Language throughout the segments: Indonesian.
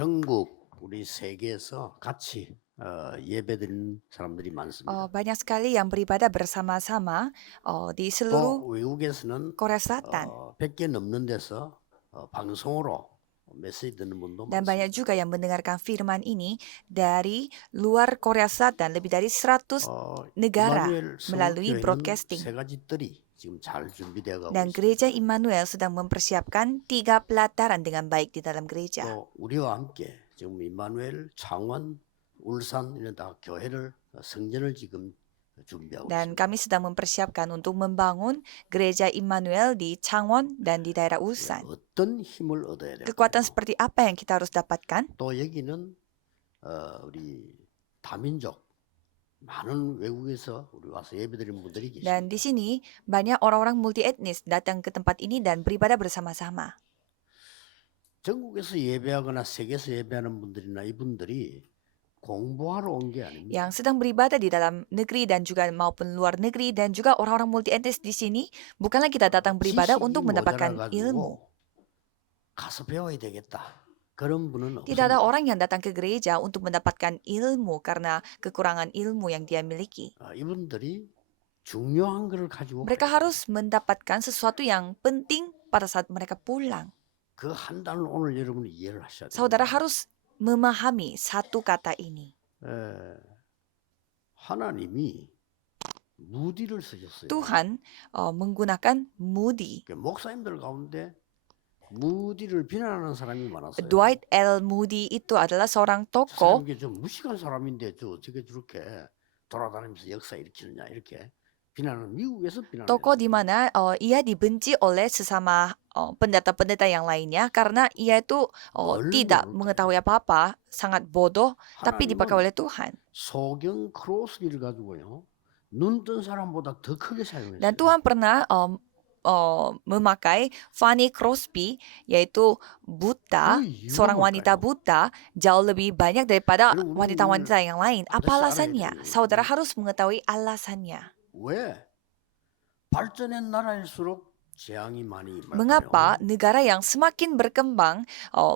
전국 우리 세계에서 같이 예배드리는 사람들이 많습니다. Banyak sekali yang beribadah bersama-sama di 또 seluruh 외국에서는 Korea Selatan. 100개 넘는 데서 방송으로 메시지 듣는 분도 Dan banyak 많습니다. juga yang mendengarkan firman ini dari luar Korea Selatan, lebih dari 100 negara 이마누엘 melalui 성교회는 broadcasting. 세 가지 뜰이 지금 잘 준비되어 가고 Dan gereja 있습니다. Immanuel sedang mempersiapkan 3 pelataran dengan baik di dalam gereja. 또 우리와 함께 지금 이마누엘, 창원, 울산 이런 다 교회를 성전을 지금 준비하고 Dan 있습니다. kami sedang mempersiapkan untuk membangun gereja Immanuel di Changwon dan di daerah Ulsan. 어떤 힘을 얻어야 될까요? Kekuatan seperti apa yang kita harus dapatkan? 또 여기는 우리 다민족 많은 외국에서 우리 와서 예배드리는 분들이 Dan 계십니다. di sini banyak orang-orang multi etnis datang ke tempat ini dan beribadah bersama-sama. 전국에서 예배하거나 세계에서 예배하는 분들이나 이분들이 공부하러 온 게 아닙니다. Yang sedang beribadah di dalam negeri dan juga maupun luar negeri dan juga orang-orang multi etnis di sini bukanlah kita datang beribadah 지식이 untuk mendapatkan ilmu. 모자라가지고 가서 배워야 되겠다. 그런 분은 Tidak ada 없습니다. orang yang datang ke gereja untuk mendapatkan ilmu karena kekurangan ilmu yang dia miliki. 이분들이 중요한 것을 가지고 Mereka harus mendapatkan sesuatu yang penting pada saat mereka pulang. 그 한 단을 오늘 여러분이 이해를 하셔야 됩니다. Saudara harus memahami satu kata ini. 하나님이 무디를 쓰셨어요. Tuhan menggunakan Moody. 목사님들 가운데 무디를 비난하는 사람이 많았어요. Dwight L. Moody itu adalah seorang 저 tokoh 사람이 좀 무식한 사람인데 저 어떻게 저렇게 돌아다니면서 역사 일으키느냐 이렇게 비난은 미국에서 비난해요. tokoh di mana ia dibenci oleh sesama pendeta-pendeta yang lainnya karena ia itu tidak mengetahui apa-apa, sangat bodoh, tapi dipakai oleh Tuhan. 소경 크로스기를 가지고요. 눈 뜬 사람보다 더 크게 사용했어요. Dan Tuhan pernah memakai Fanny Crosby, yaitu buta, seorang wanita buta, jauh lebih banyak daripada wanita-wanita yang lain. Apa alasannya? Saudara harus mengetahui alasannya. 왜? 발전한 나라일수록 재앙이 많이 임할까요? Mengapa negara yang semakin berkembang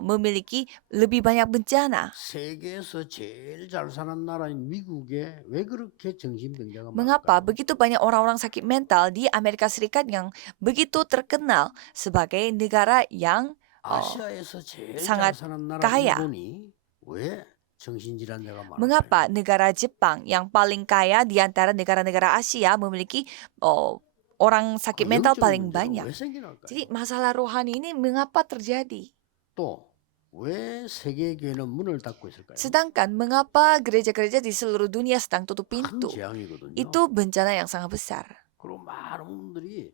memiliki lebih banyak bencana? 세계에서 제일 잘 사는 나라인 미국에 왜 그렇게 정신병자가 Mengapa 많을까요? begitu banyak orang-orang sakit mental di Amerika Serikat yang begitu terkenal sebagai negara yang 아시아에서 제일 sangat 잘 사는 나라 kaya. 일본이 왜 정신질환자가 많을까요? Mengapa negara Jepang yang paling kaya di antara negara-negara Asia memiliki orang sakit mental paling banyak? 왜 생겨날까요? Jadi masalah rohani ini mengapa terjadi? 또 왜 세계 교회는 문을 닫고 있을까요? Sedangkan mengapa gereja-gereja di seluruh dunia sedang tutup 큰 pintu? 재앙이거든요. Itu bencana yang sangat besar. 그리고 많은 분들이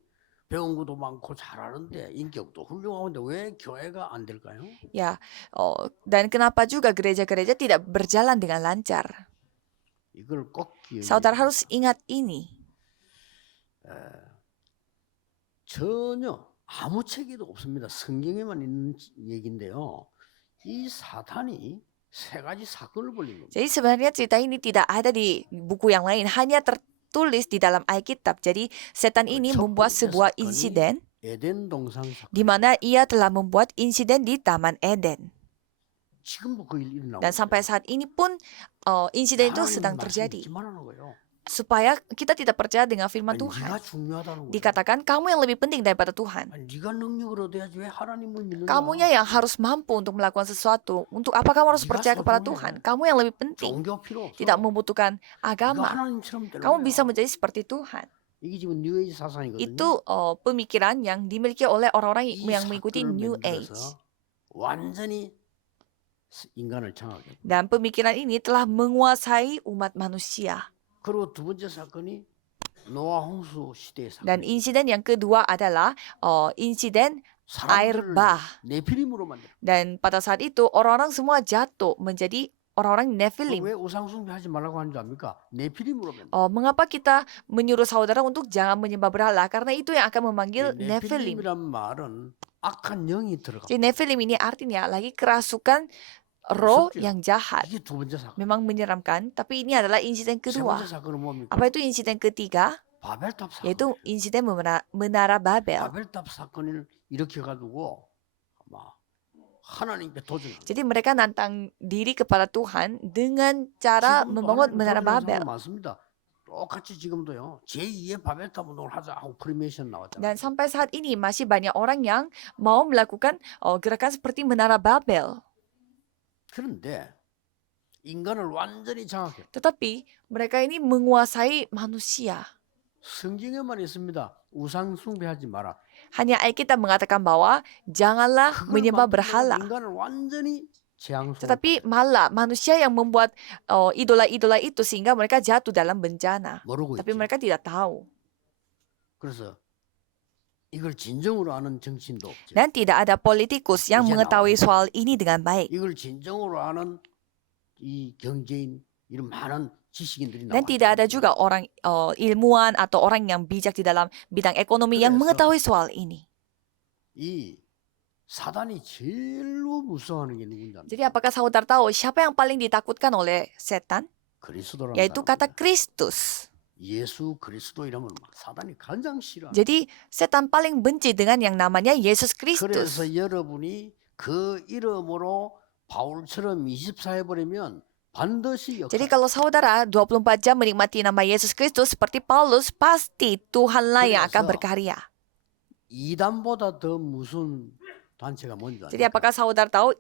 배운 것도 많고 잘하는데 인격도 훌륭한데 왜 교회가 안 될까요? Ya, dan kenapa juga gereja-gereja tidak berjalan dengan lancar? 이걸 꼭 기억해야 Saudara 됩니다. harus ingat ini. 전혀 아무 책에도 없습니다. 성경에만 있는 얘기인데요. 이 사탄이 세 가지 사건을 벌린 겁니다. Jadi sebenarnya cerita ini tidak ada di buku yang lain, hanya tertulis di dalam Alkitab. Jadi setan ini 첫 membuat 번째 sebuah 사건이 insiden 에덴 동산 사건. di mana ia telah membuat insiden di Taman Eden. 지금도 그 일이 일어나고 Dan sampai 있어요. saat ini pun insiden itu 하나님 sedang 말씀 terjadi. 믿지 말라는 거예요. Supaya kita tidak percaya dengan firman 아니, Tuhan. 네가 중요하다는 거예요. Dikatakan kamu yang lebih penting daripada Tuhan. 아니, 네가 능력을 얻어야지 왜 하나님을 믿느냐? Kamunya yang harus mampu untuk melakukan sesuatu. Untuk apa kamu harus Jika percaya kepada sodomnya, Tuhan? Kamu yang lebih penting. 종교 필요 없어. Tidak membutuhkan 네가 agama. 하나님처럼 되는 Kamu 거야. bisa menjadi seperti Tuhan. 이게 지금 뉴에이지 사상이거든요. Itu pemikiran yang dimiliki oleh orang-orang 이 yang mengikuti 사건을 New 만들어서 Age. 완전히 인간을 장악했고. Dan pemikiran ini telah menguasai umat manusia. 그리고 두 번째 사건이 노아 홍수 시대의 Dan 사건. insiden yang kedua adalah insiden air bah. 네피림으로 만들. Dan pada saat itu orang-orang semua jatuh menjadi orang-orang Nephilim. 왜 우상숭배 하지 말라고 하는 줄 압니까? 네피림으로 만들. Mengapa kita menyuruh saudara untuk jangan menyembah berhala? Karena itu yang akan memanggil Nephilim. 네피림이란 말은 악한 영이 들어가. Jadi Nephilim ini artinya lagi kerasukan roh 무섭죠? yang jahat. 이게 두 번째 사건. Memang menyeramkan, tapi ini adalah insiden 세 kedua. 번째 사건은 뭡니까? Apa itu insiden ketiga? 바벨탑 사건. Yaitu insiden menara Babel. 바벨탑 사건을 일으켜 가지고 막 하나님께 도전합니다. Jadi mereka nantang diri kepada Tuhan dengan cara 지금도 membangun 하나님 menara 도전하는 Babel. 사람 많습니다. 똑같이 지금도요. 제2의 바벨탑 운동을 하자 하고 프리메이션 나왔잖아요. Dan sampai saat ini masih banyak orang yang mau melakukan gerakan seperti menara Babel. 그런데 인간을 완전히 장악해. Tetapi mereka ini menguasai manusia. 성경에만 있습니다. 우상 숭배하지 마라. Hanya Alkitab mengatakan bahwa janganlah 그걸 menyembah 만들고 berhala. 인간을 완전히 재앙 속에 Tetapi malah manusia yang membuat idola-idola itu sehingga mereka jatuh dalam bencana. 모르고 Tapi 있지. mereka tidak tahu. 그래서 이걸 진정으로 아는 정치인도 없지. Dan tidak ada politikus yang 이제 mengetahui 나와요. soal ini dengan baik. 이걸 진정으로 아는 이 경제인 이런 많은 지식인들이 Dan tidak ada 나와요. juga orang ilmuwan atau orang yang bijak di dalam bidang ekonomi yang 그래서 mengetahui soal ini. 이 사단이 제일로 무서워하는 게 누군지 압니까? Jadi apakah saudara tahu siapa yang paling ditakutkan oleh setan? 그리스도라는 Yaitu kata 단어입니다. Kristus. 예수 그리스도 이러면 막 사단이 가장 싫어하는. Jadi setan paling benci dengan yang namanya Yesus Kristus. 그래서 여러분이 그 이름으로 바울처럼 24 해버리면 반드시 Jadi 역사. kalau saudara 24 jam menikmati nama Yesus Kristus seperti Paulus, pasti Tuhanlah yang akan 그래서 berkarya. 이단보다 더 무슨 단체가 뭔지 Jadi 아십니까? apakah saudara tahu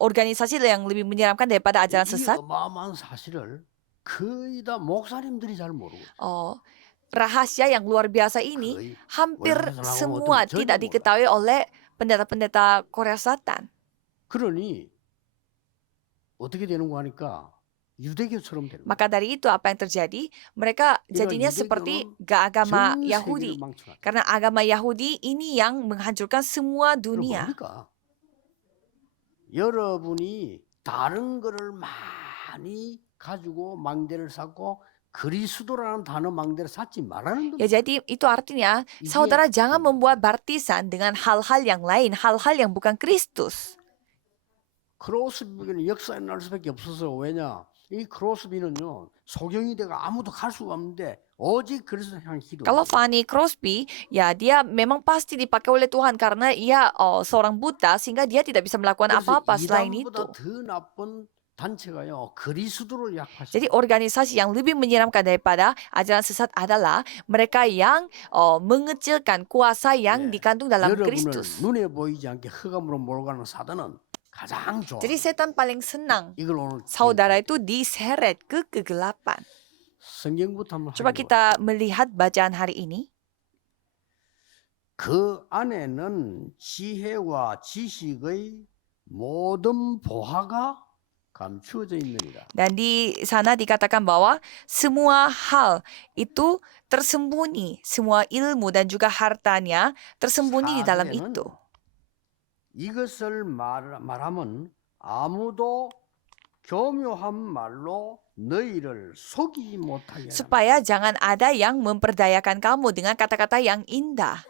organisasi yang lebih menyeramkan daripada ajaran 이 sesat? 어마어마한 사실을 거의 다 목사님들이 잘 모르고 Rahasia yang luar biasa ini 거의 hampir 월드에서 나오는 semua 것들은 전혀 tidak 몰라. diketahui oleh pendeta-pendeta Korea Selatan. 그러니 어떻게 되는 거 하니까 유대교처럼 되는 거야. Maka dari itu apa yang terjadi? Mereka jadinya 유대교는 seperti agama 전 Yahudi. 세계를 망쳐놨다. Karena agama Yahudi ini yang menghancurkan semua 그럼 dunia. 뭡니까? 여러분이 다른 거를 많이 가지고 망대를 쌓고 그리스도라는 단어 망대를 쌓지 말라는 Ya 겁니다. jadi itu artinya 이게 saudara jangan membuat baptisan dengan hal-hal yang lain, hal-hal yang bukan Kristus. 크로스비는 역사에 날 수밖에 없어서 왜냐? 이 크로스비는요 소경이대가 아무도 갈 수가 없는데 오직 그리스도 향 기도. Kalau Fanny Crosby, ya dia memang pasti dipakai oleh Tuhan karena ia seorang buta sehingga dia tidak bisa melakukan 그래서 apa-apa selain itu. 이단보다 더 나쁜 단체가요 그리스도를 약화시켜. Jadi organisasi yang lebih menyeramkan daripada ajaran sesat adalah mereka yang mengecilkan kuasa yang 네. dikandung dalam 여러분을 Kristus. 눈에 보이지 않게 흑암으로 몰아가는 사단은 가장 좋아. Jadi setan paling senang 이걸 오늘 saudara itu diseret ke kegelapan. 성경부터 한번 Coba 확인해 kita melihat bacaan hari ini. 그 안에는 지혜와 지식의 모든 보화가 감추어져 있느니라. Dan di sana dikatakan bahwa semua hal itu tersembunyi, semua ilmu dan juga hartanya tersembunyi di dalam 사대는 itu. 이것을 말하면 아무도 교묘한 말로 너희를 속이지 못하게 하라. Supaya jangan ada yang memperdayakan kamu dengan kata-kata yang indah.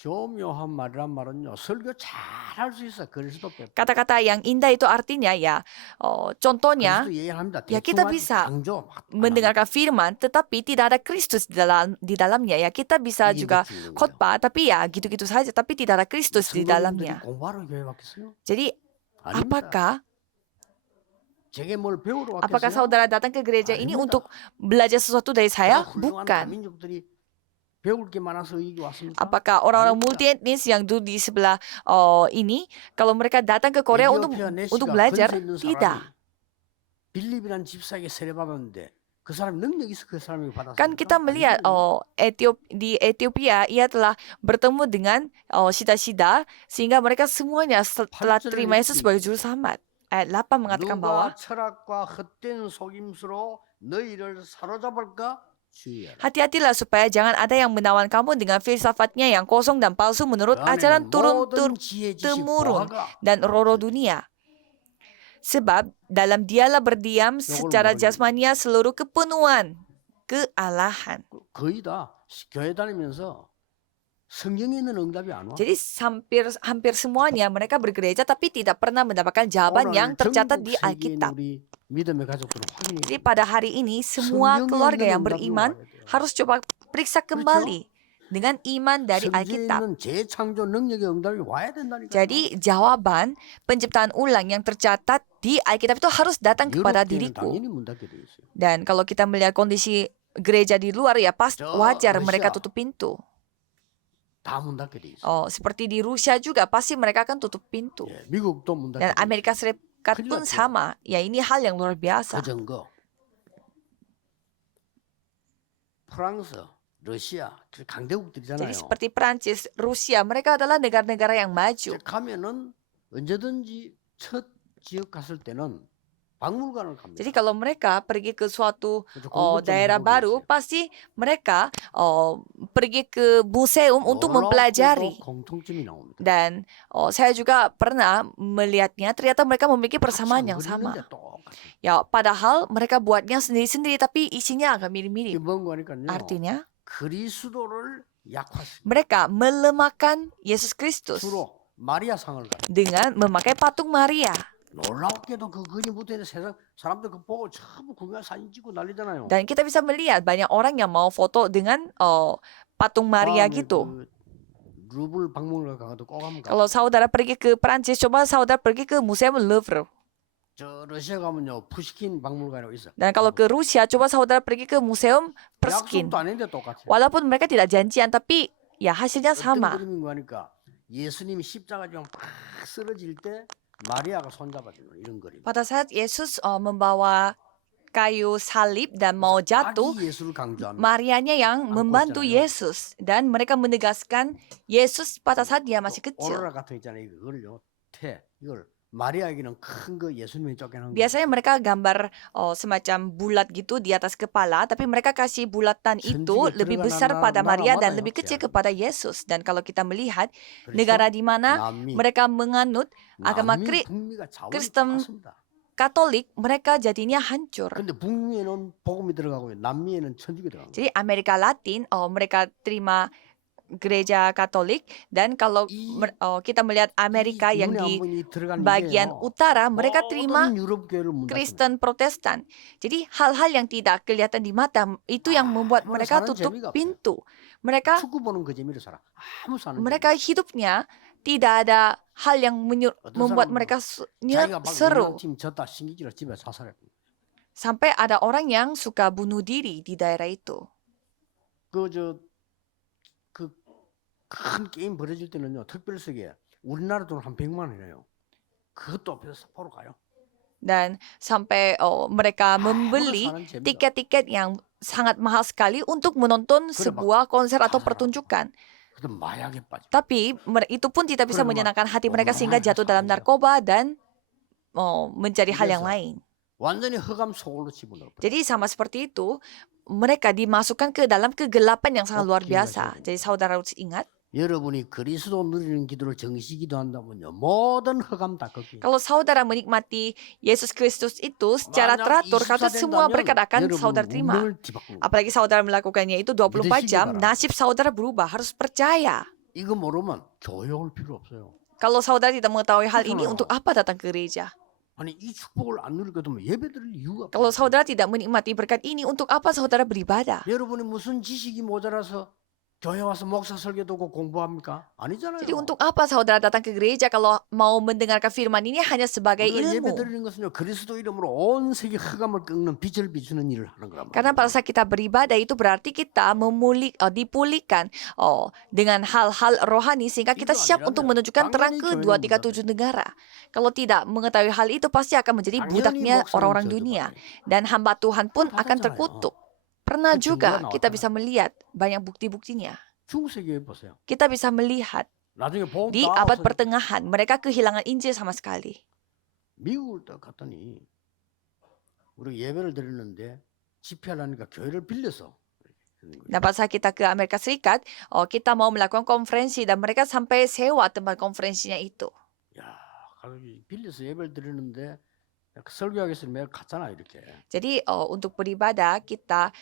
교묘한 말이란 말은요 설교 잘 할 수 있어 그리스도 빼고. Kata-kata yang indah itu artinya ya, contohnya 그리스도 얘기합니다. ya kita bisa 강조 막 mendengarkan firman, tetapi tidak ada Kristus di dalamnya. Ya kita bisa 이게 juga 맥히는 거예요. khotbah, tapi ya gitu-gitu saja, tapi tidak ada Kristus di 성도님들이 dalamnya. 공부하러 교회 왔겠어요? Jadi 아닙니다. apakah 제게 뭘 배우러 apakah 왔겠어요? saudara datang ke gereja ini 아닙니다. untuk belajar sesuatu dari saya? 훌륭한 Bukan. 다민족들이 배울 게 많아서 여기 왔습니까? Apakah orang-orang 아닙니다. multietnis yang duduk di sebelah ini, kalau mereka datang ke Korea untuk 에티오피아 untuk 내시가 belajar? 근세 있는 Tidak. 사람이 빌립이라는 집사에게 세례받았는데 그 사람이 능력이 있어 그 사람이 받았습니까? Kan kita melihat di Ethiopia ia telah bertemu dengan Shida sehingga mereka semuanya setelah terima Yesus sebagai juru selamat. Ayat 8 mengatakan bahwa 누가 철학과 헛된 속임수로 너희를 사로잡을까 주의하라. hati-hatilah supaya jangan ada yang menawan kamu dengan filsafatnya yang kosong dan palsu menurut 그 ajaran 안에는 turun-turun 모든 지혜, 지식, temurun 보화가 dan roh dunia. Sebab dalam dialah berdiam secara jasmania seluruh kepenuhan kealahan. 거의 다 교회 다니면서 성경에 있는 응답이 안 와. Jadi hampir semuanya mereka bergereja tapi tidak pernah mendapatkan jawaban yang tercatat di 세계인 Alkitab. 우리 믿음의 가족들은 확인해. Jadi pada hari ini semua 성경에 keluarga 있는 yang 응답을 beriman 와야 돼요. harus coba periksa kembali dengan iman dari 성경에 Alkitab. 있는 재창조 능력의 응답이 와야 된다니까요. Jadi jawaban penciptaan ulang yang tercatat di Alkitab itu harus datang kepada 유럽 교회는 diriku. 당연히 문 닫게 돼 있어요. Dan kalau kita melihat kondisi gereja di luar, ya pasti wajar mereka tutup pintu. 다 문 닫게 돼 있어요. Seperti di Rusia juga pasti mereka akan tutup pintu. 예, 미국도 문 닫게 Dan 돼 있어요. Amerika Serikat pun sama. Ya, ini hal yang luar 그 biasa. 증거. 프랑스, 러시아, 강대국들이잖아요. Jadi seperti Prancis, Rusia, mereka adalah negara-negara yang maju. 가면은 언제든지 첫 지역 갔을 때는 박물관을 갑니다. Jadi kalau mereka pergi ke suatu 그래서 공부 좀 daerah 해보고 baru, 있어요. pasti mereka pergi ke museum untuk 놀랍게도 mempelajari. 공통점이 나옵니다. Dan saya juga pernah melihatnya, ternyata mereka memiliki persamaan yang sama. 그리는데 똑같아요. Ya, padahal mereka buatnya sendiri-sendiri, tapi isinya agak 이게 mirip-mirip. 뭔가 하니까요. Artinya, 그리스도를 약화시키고 mereka melemahkan Yesus Kristus 주로 마리아 상을 가요. dengan memakai patung Maria. 놀랍게도 그 그림 붙어있는 세상 사람들 그 보고 전부 구경 사진 찍고 난리잖아요. Dan kita bisa melihat banyak orang yang mau foto dengan patung Maria 다음에 gitu. 그 루블 박물관 가도 꼭 한번 가. Kalau saudara pergi ke Prancis, coba saudara pergi ke Museum Louvre. 저 러시아 가면요 푸시킨 박물관이라고 있어. Dan kalau ke Rusia, coba saudara pergi ke Museum Perskin. 약속도 안 했는데 똑같아. Walaupun mereka tidak janjian, tapi ya hasilnya 어떤 sama. 그림인가 하니까 예수님이 십자가 지금 팍 쓰러질 때 마리아가 손잡아주는 이런 그림. Pada saat Yesus membawa kayu salib dan mau jatuh, 아기 예수를 강조합니다. Marianya yang membantu 있잖아요. Yesus. Dan mereka menegaskan Yesus pada saat dia masih kecil. 오로라 같은 거 있잖아요. 이걸요 이걸 마리아에게는 큰 거 예수님이 쫓겨난 거. Biasanya mereka gambar semacam bulat gitu di atas kepala, tapi mereka kasih bulatan itu Sendiri lebih 들어가는 besar pada Maria dan 나라마다 lebih kecil 역사야. kepada Yesus. Dan kalau kita melihat 그렇죠? negara di mana 남미, mereka menganut agama 남미 북미가 자원이 Kristen 똑같습니다. Katolik, mereka jadinya hancur. 근데 북미에는 복음이 들어가고 남미에는 천주교 들어가고. Jadi Amerika Latin, mereka terima gereja Katolik, dan kalau kita melihat Amerika yang di bagian utara, mereka terima Kristen Protestan. Jadi hal-hal yang tidak kelihatan di mata itu yang membuat mereka tutup pintu. Mereka hidupnya tidak ada hal yang membuat mereka seru. Sampai ada orang yang suka bunuh diri di daerah itu. 큰 게임 벌어질 때는요 특별석에 우리나라 돈 한 100만 원이에요. 그것도 앞에서 보러 가요. Dan sampai mereka membeli tiket-tiket yang sangat mahal sekali untuk menonton sebuah konser atau pertunjukan. Tapi itu pun tidak bisa menyenangkan hati mereka sehingga jatuh dalam narkoba dan mencari hal yang lain. Jadi sama seperti itu, mereka dimasukkan ke dalam kegelapan yang sangat luar biasa. Jadi saudara harus ingat, 여러분이 그리스도 누리는 기도를 정시 기도한다면요 모든 흑암 다 꺾여요. kalau saudara menikmati Yesus Kristus itu secara teratur, kata semua berkat akan saudara terima. Apalagi saudara melakukannya itu 24 jam, nasib saudara berubah. Harus percaya. 이거 모르면 교회 올 필요 없어요. Kalau saudara tidak mengetahui hal ini, untuk apa datang ke gereja? 아니 이 축복을 안 누릴 거면 예배 드릴 이유가 Kalau saudara tidak menikmati berkat ini, untuk apa saudara beribadah? 여러분이 무슨 지식이 모자라서 교회 와서 목사 설교 듣고 공부합니까? 아니잖아요. Jadi untuk apa saudara datang ke gereja kalau mau mendengarkan firman ini hanya sebagai 예배 ilmu? 드리는 것은요 그리스도 이름으로 온 세계 흑암을 꺾는 빛을 비추는 일을 하는 거란 Karena pada 말이에요. saat kita beribadah itu berarti kita dipulihkan dengan hal-hal rohani sehingga kita siap untuk menunjukkan terang ke 237 negara. Kalau tidak mengetahui hal itu, pasti akan menjadi budaknya orang-orang dunia. Dan hamba Tuhan pun akan terkutuk. Pernah juga kita bisa melihat banyak bukti-buktinya. 중세교회 보세요. Kita bisa melihat 나중에 복음 di 다 abad 없어져. pertengahan mereka kehilangan Injil sama sekali. 미국을 딱 갔더니 우리 예배를 드리는데 집회하려니까 교회를 빌려서 Nah, pada saat kita ke Amerika Serikat, kita mau melakukan konferensi dan mereka sampai sewa tempat konferensinya itu. 야, 빌려서 예배를 드리는데 설교하기 위해서 매일 갔잖아 이렇게. Jadi untuk beribadah kita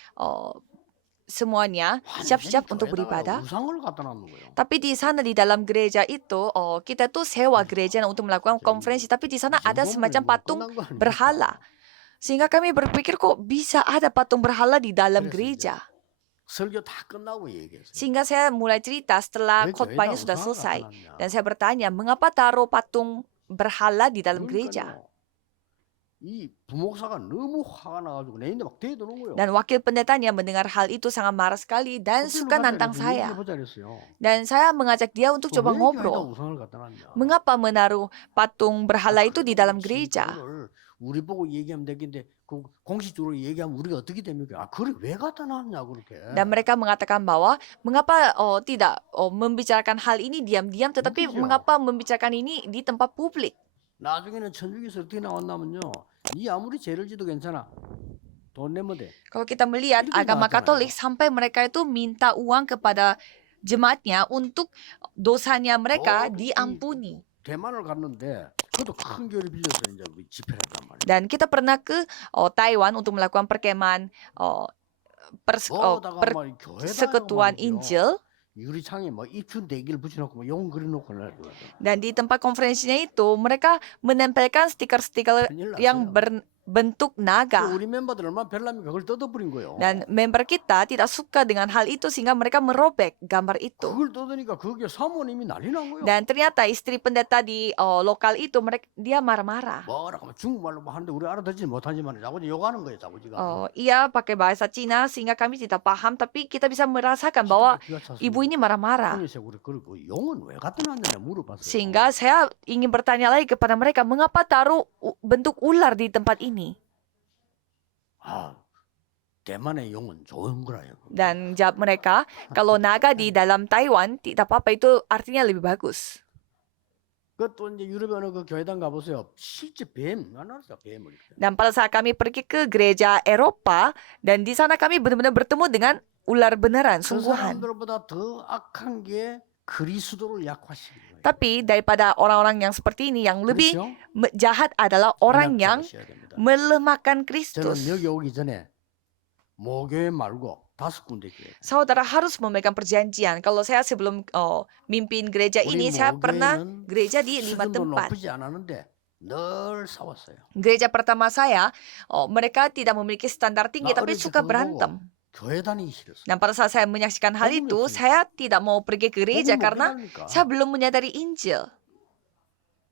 semuanya siap-siap untuk beribadah. 우상을 갖다 놨는 거예요. Tapi di sana di dalam gereja itu kita tuh sewa gereja untuk melakukan konferensi. Tapi di sana ada semacam patung berhala. Sehingga kami berpikir kok bisa ada patung berhala di dalam gereja. 설교 다 끝나고 얘기했어요. Sehingga saya mulai cerita setelah 왜 khotbahnya 교회에다 sudah 우상을 selesai. 갖다 놨냐? Dan saya bertanya, mengapa taruh patung berhala di dalam gereja? 그러니까요. 이 부목사가 너무 화가 나가지고 내인데 막 대드는 거예요. Dan wakil pendetanya mendengar hal itu sangat marah sekali dan 그때는 suka 가자 nantang 그래서 saya. 얘기해보자 그랬어요. Dan saya mengajak dia untuk 그 coba 왜 교회에다 ngobrol. 우상을 갖다 놨냐? Mengapa menaruh patung berhala itu di dalam 그래도 gereja? 그거를 우리 보고 얘기하면 되겠는데 그 공식적으로 얘기하면 우리가 어떻게 됩니까? 아, 그걸 왜 갖다 놨냐 그렇게. Dan mereka mengatakan bahwa mengapa tidak membicarakan hal ini diam-diam, tetapi 웃기죠. mengapa membicarakan ini di tempat publik? 나중에는 천주교에서 어떻게 나왔냐면요. 니 아무리 죄를 지도 괜찮아. 돈 내면 돼. Kalau kita melihat Itu agama nawajarnya. Katolik sampai mereka itu minta uang kepada jemaatnya untuk dosanya mereka Oh, diampuni. 대만을 갔는데 그것도 큰 교회를 빌려서 이제 집회를 했단 말이에요. Dan kita pernah ke Taiwan untuk melakukan perkemahan 거기다가 막 교회다 persekutuan 말이죠. Injil. 유리창에 뭐 입춘 대기를 붙여놓고 뭐 용 그려놓고 Dan di tempat konferensinya itu mereka menempelkan stiker-stiker 큰일 yang 났어요. berbentuk naga. 우리 멤버들 얼마나 별납니까? 그걸 뜯어버린 거예요. Dan member kita tidak suka dengan hal itu sehingga mereka merobek gambar itu. 그걸 뜯으니까 그게 사모님이 난리 난 거예요. Dan ternyata istri pendeta di lokal itu dia marah-marah. 뭐라고 하면 중국말로 뭐 하는데 우리 알아듣지 못하지만 자꾸 욕하는 거예요. 자꾸 지가. Ia pakai bahasa Cina sehingga kami tidak paham, tapi kita bisa merasakan bahwa ibu ini marah-marah. 그리고 용은 왜 갖다 놨느냐 물어봤어요. Sehingga saya ingin bertanya lagi kepada mereka, mengapa taruh bentuk ular di tempat ini? 아, 대만의 용은 좋은 거라요. Dan jawab mereka, kalau naga di dalam Taiwan tidak apa-apa, itu artinya lebih bagus. 그것도 이제 유럽에 어느 그 교회당 가보세요. 실제 뱀, 안 알았어요, 뱀을. Dan pada saat kami pergi ke gereja Eropa, dan di sana kami benar-benar bertemu dengan ular beneran, 그 sungguhan. 사람들보다 더 악한 게 그리스도를 약화시키는 거예요. Tapi daripada orang-orang yang seperti ini, yang lebih 그렇죠? jahat adalah orang yang 연합적으로 써야 됩니다. melemahkan 저는 Kristus. 여기 오기 전에 모교회 말고 5군데 교회. Saudara harus memegang perjanjian. Kalau saya sebelum mimpin gereja ini, saya pernah gereja di 5 수준도 tempat. 높지 않았는데 늘 싸웠어요. Gereja pertama saya, mereka tidak memiliki standar tinggi, Nah, tapi 어릴 때 suka 그거 berantem. 교회 다니기 싫었어요. Dan pada saat saya menyaksikan hal 복음이 itu, 없으니까. saya tidak mau pergi ke gereja 복음이 karena 없으니까. saya belum menyadari Injil.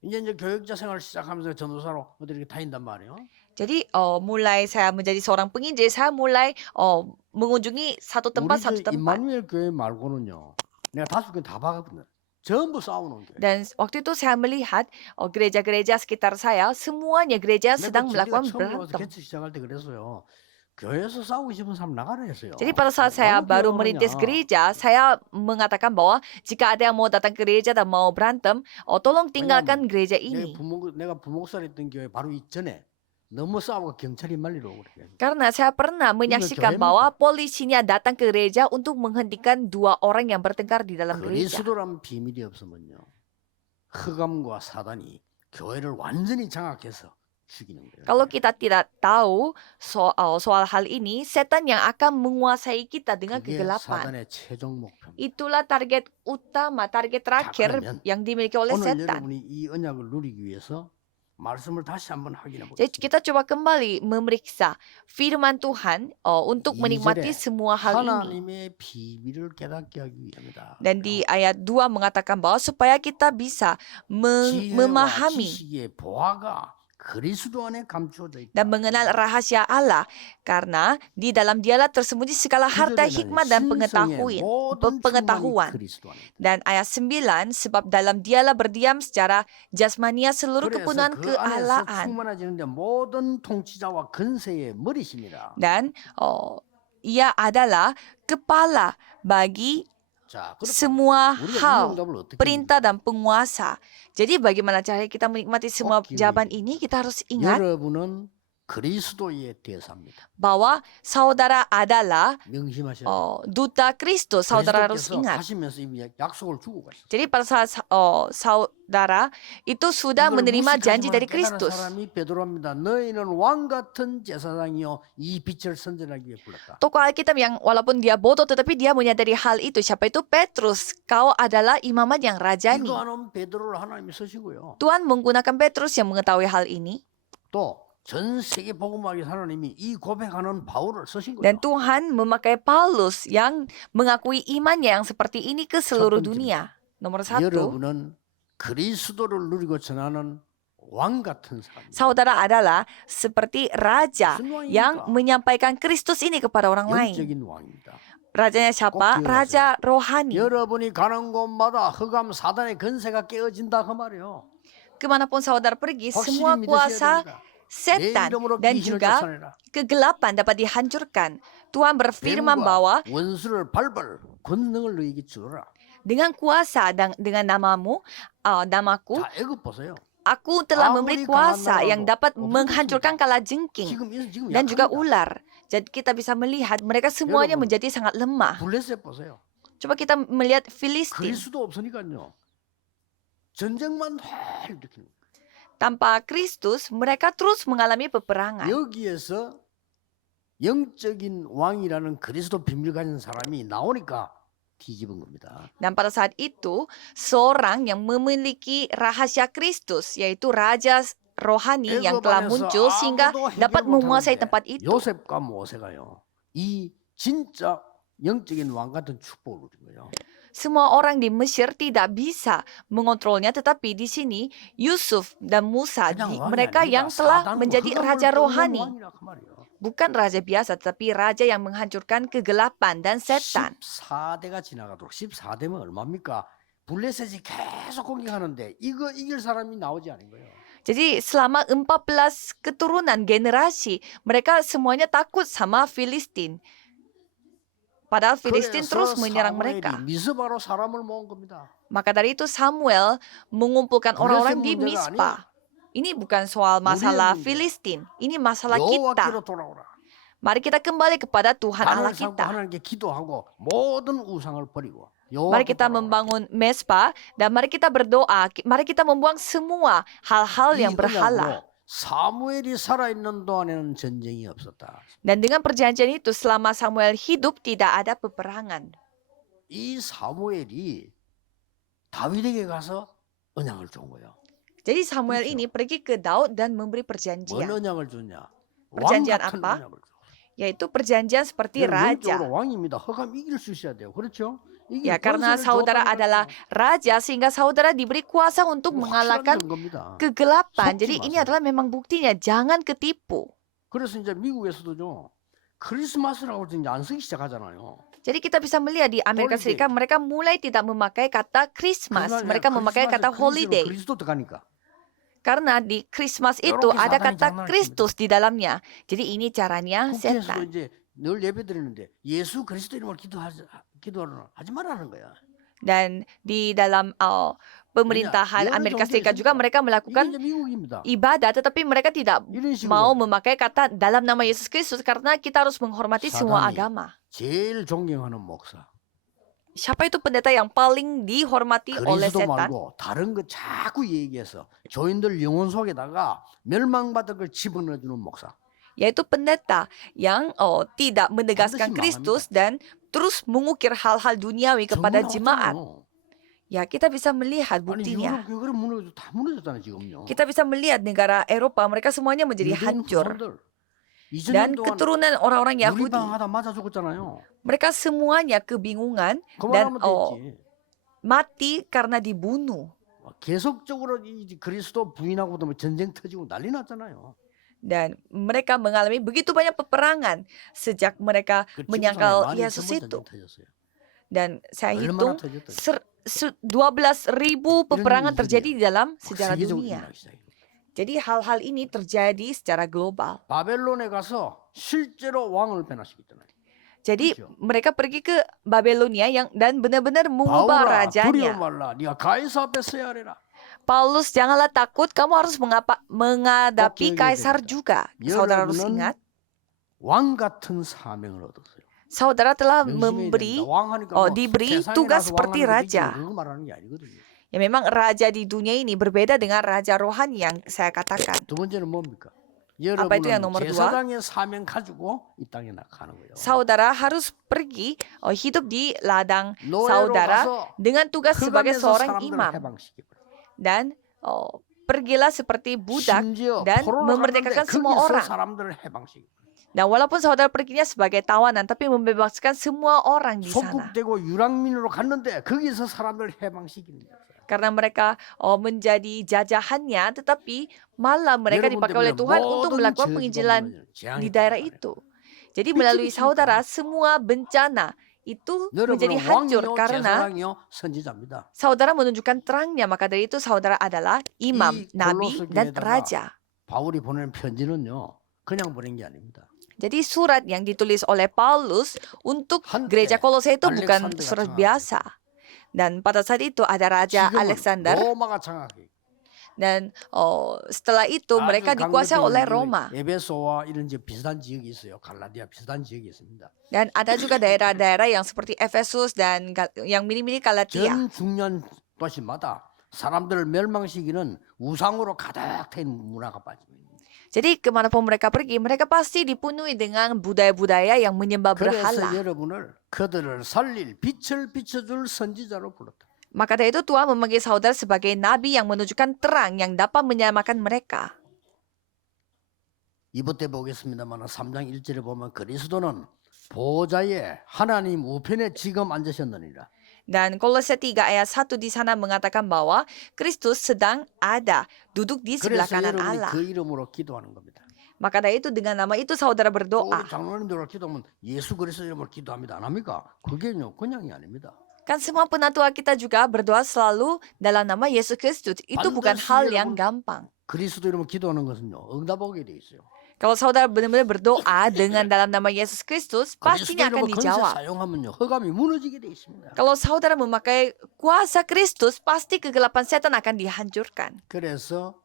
이제 교역자 생활 시작하면서 전도사로 어디 이렇게 다닌단 말이에요. Jadi mulai saya menjadi seorang penginjil, saya mulai mengunjungi satu tempat satu 우리 tempat. 임마누엘 교회 말고는요. 내가 5개 다 봐봤거든. 전부 싸우는 교회. Dan waktu itu saya melihat gereja-gereja sekitar saya, semuanya gereja sedang melakukan 처음 와서 berantem. 개척 시작할 때 그랬어요. 교회에서 싸우고 싶은 사람 나가라 했어요. Jadi pada saat saya baru merintis gereja, saya mengatakan bahwa jika ada yang mau datang ke gereja dan mau berantem, tolong tinggalkan gereja ini. 내가 부목살 했던 교회 바로 이전에 너무 싸우고 경찰이 말리러 오고 그래. Karena saya pernah menyaksikan bahwa polisinya datang ke gereja untuk menghentikan 2 orang yang bertengkar di dalam gereja. 그리스도란 비밀이 없으면요. 흑암과 사단이 교회를 완전히 장악해서 죽이는 거예요. Kalau kita tidak tahu soal hal ini, setan yang akan menguasai kita dengan 그게 kegelapan. 사단의 최종 목표입니다. Itulah target utama, target terakhir 그러면 yang dimiliki oleh 오늘 setan. 여러분이 이 언약을 누리기 위해서 말씀을 다시 한번 확인해 Jadi 보겠습니다. kita coba kembali memeriksa firman Tuhan untuk menikmati 2절에 semua hal ini. 하나님의 비밀을 깨닫게 하기 위함이다. Dan di ayat 2 mengatakan bahwa supaya kita bisa 지혜와 memahami 지식의 보화가 그리스도 안에 감추어져 있다. dan mengenal rahasia Allah, karena di dalam dialah tersembunyi segala harta hikmat dan pengetahuan. Dan ayat 9, sebab dalam dialah berdiam secara jasmania seluruh kepenuhan 그 안에서 kealaan. 충만해지는데 모든 통치자와 근세의 머리십니다. Dan ia adalah kepala bagi 자, 그럼 semua 우리가 이 hal, 응답을 어떻게 perintah dan penguasa. Jadi bagaimana cara kita menikmati semua jawaban ini? Kita harus ingat 여러분은 그리스도의 대사입니다. bahwa saudara adalah 명심하셔야 돼요. duta Kristus. Saudara harus 그리스도께서 ingat. 가시면서 이미 약속을 주고 가셨어요. Jadi pada saat saudara itu sudah 이걸 menerima janji 무식하지만 dari 깨달은 Kristus. 사람이 베드로입니다. 너희는 왕 같은 제사장이요 이 빛을 선전하기 위해 불렀다. Tokoh Alkitab yang walaupun dia bodoh tetapi dia menyadari hal itu. Siapa itu? Petrus. Kau adalah imamat yang rajani. 이거 안 하면 베드로를 하나님이 쓰시고요. Tuhan menggunakan Petrus yang mengetahui hal ini. 또 전 세계 복음하기 하나님이 이 고백하는 바울을 쓰신 Dan 거죠. Tuhan memakai Paulus yang mengakui imannya yang seperti ini ke seluruh dunia. Nomor satu, 여러분은 그리스도를 누리고 전하는 왕 같은 사람입니다. saudara adalah seperti raja 무슨 yang 왕입니까? menyampaikan Kristus ini kepada orang lain. 영적인 왕입니다. Rajanya siapa? 꼭 기억하세요. Raja rohani. 여러분이 가는 곳마다 흑암 사단의 건세가 깨어진다 그 말이에요. Kemanapun saudara pergi, 확실히 semua 믿으셔야 kuasa 됩니다. 내 setan 이름으로 dan 귀신을 juga 쫓아내라. kegelapan dapat dihancurkan. Tuhan berfirman 뱀과 bahwa 원수를 밟을 권능을 너에게 주라. dengan kuasa dan dengan namamu, namaku, 자, 애굽 보세요. aku telah memberi 아무리 kuasa 강한 yang 나라도 dapat 없어졌습니다. menghancurkan kalajengking 지금 dan juga 약합니다. ular. Jadi kita bisa melihat mereka semuanya 여러분, menjadi sangat lemah. 블레셋 보세요. Coba kita melihat Filistin. 그리스도 없으니까요. 전쟁만 늘 일으키는 거예요. Tanpa Kristus, mereka terus mengalami peperangan. 여기에서 영적인 왕이라는 그리스도 비밀 가진 사람이 나오니까 뒤집은 겁니다. Dan pada saat itu, seorang yang memiliki rahasia Kristus, yaitu Raja Rohani yang telah muncul sehingga dapat menguasai tempat itu. 요셉과 모세가요. 이 진짜 영적인 왕 같은 축복을 누린 거예요. Semua orang di Mesir tidak bisa mengontrolnya, tetapi di sini Yusuf dan Musa, 그냥 왕이 mereka 아닙니다. yang telah 사단과 menjadi 흑암을 raja 뚫는 rohani. 왕이라 그 말이에요. Bukan raja biasa, tetapi raja yang menghancurkan kegelapan dan setan. 14대가 지나가도록 14대면 얼마입니까? 블레셋이 계속 공격하는데 이거 이길 사람이 나오지 않은 거예요. Jadi selama 14 keturunan generasi, mereka semuanya takut sama Filistin. Padahal Filistin terus menyerang mereka. 미스바로 사람을 모은 겁니다. Maka dari itu Samuel mengumpulkan orang-orang di 문제가 Mispa. Ini bukan soal masalah 문제야. Filistin. Ini masalah kita. 여호와께로 돌아오라. Mari kita kembali kepada Tuhan Allah 단을 삼고 kita. 하나님께 기도하고 모든 우상을 버리고 Mari kita membangun mesbah dan mari kita berdoa. Mari kita membuang semua hal-hal yang berhala. 사무엘이 살아있는 동안에는 전쟁이 없었다. Dan dengan perjanjian itu selama Samuel hidup tidak ada peperangan. 이 사무엘이 다윗에게 가서 언약을 준 거예요. Jadi Samuel 그렇죠. ini pergi ke Daud dan memberi 뭔 perjanjian. 언약을 줬냐? 왕 perjanjian 같은 apa? 언약을 줬어요. Yaitu perjanjian seperti raja. 영적으로 왕입니다. 흑암 이길 수 있어야 돼요. 그렇죠? 이게 Ya, karena 권세를 saudara 줬다는 adalah 거죠. raja sehingga saudara diberi kuasa untuk 이거 mengalahkan 확실한 겁니다. kegelapan. 속지 Jadi ini 마세요. adalah memang buktinya. Jangan ketipu. 그래서 이제 미국에서도요. 크리스마스라고 해서 이제 안 쓰기 시작하잖아요. Jadi kita bisa melihat di Amerika Holiday. Serikat mereka mulai tidak memakai kata Christmas. 그날에 Mereka memakai 크리스마스 kata 크리스로 holiday. 그리스도 들어가니까. Karena di Christmas itu 이렇게 ada 사단이 kata 장난을 Kristus di dalamnya. Jadi ini caranya 국회에서도 setan. 이제 늘 예배 드리는데 예수 그리스도 이름으로 기도하라 하지 말라는 거야. Dan di dalam pemerintahan Iya, Amerika iya, Serikat juga iya. mereka 이게 melakukan 이제 미국입니다. ibadah, tetapi mereka tidak 이런 mau 식으로 memakai kata dalam nama Yesus Kristus karena kita harus menghormati semua 사단이 agama. 제일 존경하는 목사. Siapa itu pendeta yang paling dihormati oleh 그리스도 setan? 말고 다른 거 자꾸 얘기해서 교인들 영혼 속에다가 멸망받을 걸 집어넣어주는 목사. Yaitu pendeta yang tidak menegaskan 반드시 Kristus dan terus mengukir hal-hal duniawi kepada 정말 jemaat. 없잖아요. Ya, kita bisa melihat 아니 buktinya. 유럽 무너져 다 무너졌잖아요 지금요. Kita bisa melihat negara Eropa, mereka semuanya menjadi 유대인 hancur. 후손들 2000년 Dan 동안 keturunan orang-orang Yahudi, 유리방하다 맞아 죽었잖아요. mereka semuanya kebingungan dan 그만하면 됐지. mati karena dibunuh. 계속적으로 이 그리스도 부인하고도 뭐 전쟁 터지고 난리 났잖아요. Dan mereka mengalami begitu banyak peperangan sejak mereka 그 menyangkal 지구상에 Yesus 12,000번 itu. 전쟁 터졌어요. Dan saya 얼마나 hitung 터졌다. 12.000 peperangan 일들이야. terjadi di dalam sejarah 세계적으로 dunia. 일어나기 시작해요. Jadi hal-hal ini terjadi secara global. 바벨론에 가서 실제로 왕을 변화시켰잖아요. Jadi 그렇죠. mereka pergi ke Babelonia dan benar-benar mengubah 바울아 두려워 rajanya. 말라. 네가 가이사 앞에 서야 하리라. Paulus, janganlah takut, kamu harus menghadapi Kok kaisar gitu, juga. Saudara harus 여러분은 ingat, 왕 같은 사명을 얻었어요. saudara telah 명심해야 memberi 됩니다. 왕 하니까 뭐 diberi 세상에 tugas 나서 seperti 왕하는 거 raja. 믿기는 그거 말하는 게 아니거든요. Ya memang raja di dunia ini berbeda dengan raja rohani yang saya katakan. 두 번째는 뭡니까? Apa itu yang nomor 여러분은 dua? 제사장의 사명 가지고 이 땅에 나가는 거예요. Saudara harus pergi hidup di ladang 노예로 saudara 가서 dengan tugas sebagai 흑암에서 seorang 사람들을 imam. 해방시키고 Dan pergilah seperti budak 심지어 dan 포로로 갔는데 memerdekakan semua 거기서 orang. 사람들을 해방시키고 Dan walaupun saudara perginya sebagai tawanan, tapi membebaskan semua orang di sana. 속국되고 유랑민으로 갔는데 거기서 사람들을 해방시키는 거예요. Karena mereka menjadi jajahannya, tetapi malah mereka dipakai oleh Tuhan untuk melakukan penginjilan di daerah itu. Jadi melalui saudara, semua bencana itu menjadi 여러분은 hancur 왕이요 karena 제사장이요 선지자입니다. saudara menunjukkan terangnya. Maka dari itu saudara adalah imam, 이 nabi, 골로새 dan 교회에다가 raja. 바울이 보낸 편지는요 그냥 보낸 게 아닙니다. Jadi surat yang ditulis oleh Paulus untuk 한때 gereja Kolose itu bukan 알렉산더가 surat 장악하고 biasa. Dan pada saat itu ada Raja 지금은 Alexander. 로마가 장악해. Dan setelah itu mereka dikuasai oleh Roma. 에베소와 이런 지 비슷한 지역이 있어요. 갈라디아 비슷한 지역이 있습니다. Dan ada juga daerah-daerah yang seperti Efesus dan yang mirip-mirip Galatia. 전 중요한 도시마다 사람들을 멸망시키는 우상으로 가득 된 문화가 빠집니다. Jadi kemanapun mereka pergi, mereka pasti dipenuhi dengan budaya-budaya yang menyembah 그래서 berhala. 여러분을 그들을 살릴 빛을 비춰줄 선지자로 불렀다. Maka dari itu Tuhan memanggil saudara sebagai nabi yang menunjukkan terang yang dapat menyamakan mereka. 이부 때 보겠습니다만 3장 1절에 보면 그리스도는 보좌에 하나님 우편에 지금 앉으셨느니라. Dan Kolose 3 ayat 1 di sana mengatakan bahwa Kristus sedang ada, duduk di sebelah 그래서 kanan 여러분이 Allah. 그 이름으로 기도하는 겁니다. Maka dari itu dengan nama itu saudara berdoa. 우리 장로님들 기도하면 예수 그리스도 이름으로 기도합니다. 안 합니까? 그게요 그냥이 아닙니다. Kan semua penatua kita juga berdoa selalu dalam nama Yesus Kristus. Itu bukan hal yang gampang. 그리스도 이름으로 기도하는 것은요 응답하게 돼 있어요. Kalau saudara benar-benar berdoa dengan dalam nama Yesus Kristus, 그리스도 pastinya akan 이름을 건세 dijawab. 사용하면요 허감이 무너지게 돼 있습니다. Kalau saudara memakai kuasa Kristus, pasti kegelapan setan akan dihancurkan. 그래서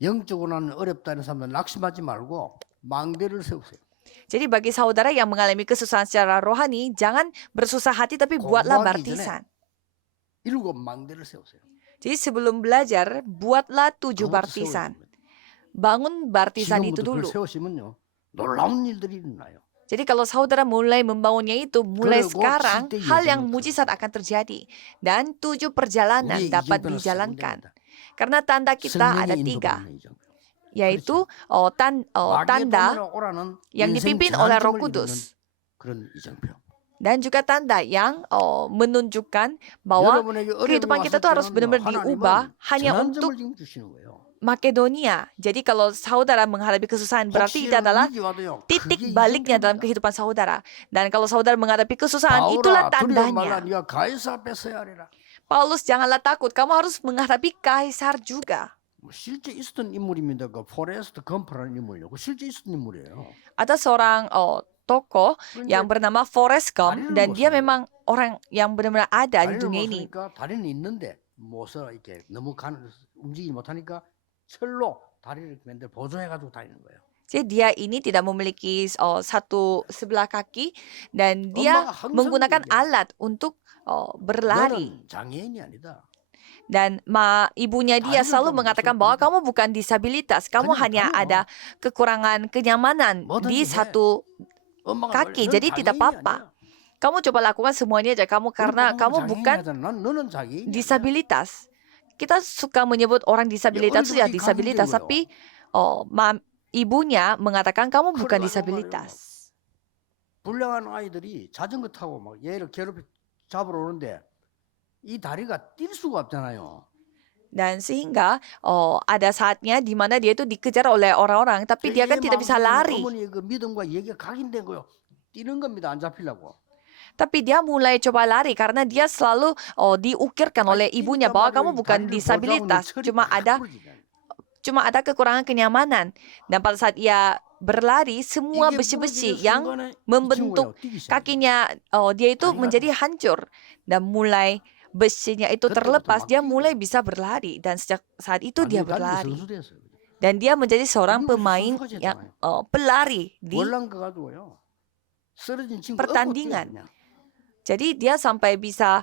영적으로는 어렵다는 사람들 낙심하지 말고 망대를 세우세요. Jadi bagi saudara yang mengalami kesusahan secara rohani, jangan bersusah hati tapi buatlah 공부하기 baptisan. 전에 7 망대를 세우세요. Jadi sebelum belajar, buatlah 7 그것도 baptisan. 세워야 됩니다. Bangun baptisan itu 지금부터 그걸 dulu. 세우시면요 놀라운 일들이 일어나요. Jadi kalau saudara mulai membangunnya itu, mulai 그리고 sekarang, 7대 hal yang 여정을 mujizat akan terjadi. Dan 7 perjalanan 우리의 dapat 이정표는 세 dijalankan. 군데입니다. Karena tanda kita ada 성령이 3, 인도받는 이정표. yaitu 마귀의 tanda 본으로 오라는 yang 인생 dipimpin oleh Roh 전환점을 Kudus. 이루는 그런 이정표. Dan juga tanda yang menunjukkan bahwa 여러분에게 kehidupan 어려움이 kita 왔을 tuh harus 때는 benar-benar diubah hanya 전환점을 untuk 지금 주시는 거예요. Makedonia. Jadi kalau saudara menghadapi kesusahan, berarti itu 혹시 adalah 위기 와도요, titik 그게 baliknya dalam 이정표입니다. kehidupan saudara. Dan kalau saudara menghadapi kesusahan, itulah 바울아 두려워 말라 tandanya. 네가 가이사 앞에 서야 하리라. Paulus, janganlah takut, kamu harus menghadapi kaisar juga. 뭐 실제 있었던 인물입니다. 그 포레스트 검프라는 인물이요. 그 실제 있었던 인물이에요. Ada seorang tokoh 그런데 yang bernama Forrest Gump, 다리를 dan dia 못 써요. memang orang yang benar-benar ada di 다리를 dunia 못 ini. 쓰니까 다리는 있는데 못서 이렇게 너무 움직이지 못하니까 철로 다리를 맨날 보조해가지고 다니는 거예요. Jadi dia ini tidak memiliki satu sebelah kaki dan dia 엄마가 항상 menggunakan 얘기해요. alat untuk berlari. 너는 장애인이 아니다. Dan ibunya dia 다리는 selalu 좀 mengatakan 무슨 bahwa 소리야. kamu bukan disabilitas, kamu 그냥 hanya 다녀. ada kekurangan kenyamanan 뭐든지 di 해. satu 엄마가 kaki, 넌 jadi tidak 장애인이 apa-apa. 아니야. Kamu coba lakukan semuanya aja kamu karena 우리 kamu 보면 bukan 장애인이잖아. 너는 장애인이 아니야. disabilitas. Kita suka menyebut orang disabilitas itu ya 얼굴이 disabilitas, 각인된 tapi ibunya mengatakan kamu bukan 그래가지고 disabilitas. 불량한 아이들이 자전거 타고 막 얘를 괴롭히 잡으러 오는데 이 다리가 뛸 수가 없잖아요. Dan sehingga ada saatnya di mana dia itu dikejar oleh orang-orang, tapi dia kan tidak bisa lari. 어머니의 그 믿음과 얘기가 각인된 거요. 뛰는 겁니다. 안 잡히려고. Tapi dia mulai coba lari karena dia selalu diukirkan oleh ibunya bahwa kamu bukan disabilitas, cuma ada kekurangan kenyamanan. Dan pada saat ia berlari, semua besi-besi yang membentuk kakinya dia itu menjadi hancur. Dan mulai besinya itu terlepas, dia mulai bisa berlari. Dan sejak saat itu dia berlari. Dan dia menjadi seorang pemain yang pelari di pertandingan. Jadi dia sampai bisa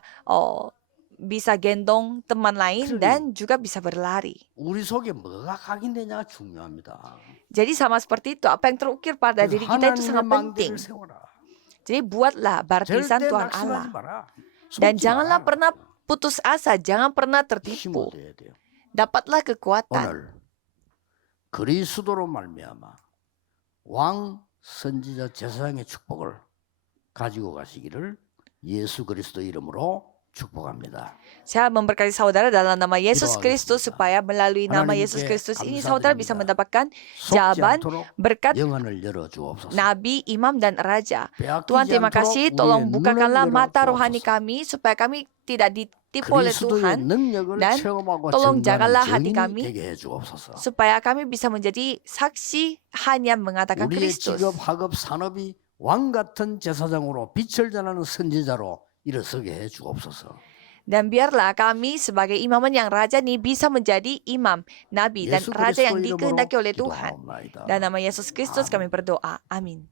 gendong teman lain dan juga bisa berlari. 우리 속에 뭐가 각인되냐가 중요합니다. Jadi sama seperti itu, apa yang terukir pada diri kita itu sangat penting. Jadi buatlah baptisan Tuhan Allah. Dan janganlah pernah putus asa, jangan pernah tertipu. dapatlah kekuatan. 오늘 그리스도로 말미암아 왕 선지자 제사장의 축복을 가지고 가시기를 예수 그리스도 이름으로 축복합니다. Saya memberkati saudara dalam nama Yesus Doa Kristus kita. supaya melalui nama 하나님께 Yesus Kristus ini saudara bisa 감사드립니다. mendapatkan 속지 jawaban 않도록 berkat 영안을 열어 주옵소서. nabi, imam, dan raja. 빼앗기지 Tuhan terima 않도록 kasih, 우리의 tolong 눈을 bukakanlah 열어 mata rohani 주옵소서. kami supaya kami tidak ditipu oleh 그리스도의 Tuhan 능력을 dan 체험하고 tolong 증거하는 jagalah hati 증인이 kami 되게 해 주옵소서. supaya kami bisa menjadi saksi hanya mengatakan 우리의 Kristus. 직업, 학업, 산업이 왕 같은 제사장으로 빛을 전하는 선지자로 일어서게 해 주옵소서. Dan biarlah kami sebagai imaman yang raja nih bisa menjadi imam, nabi, dan 예수 raja yang 그리스도 이름으로 dikehendaki oleh Tuhan. 기도하옵나이다. Dan nama Yesus Kristus kami berdoa. Amin.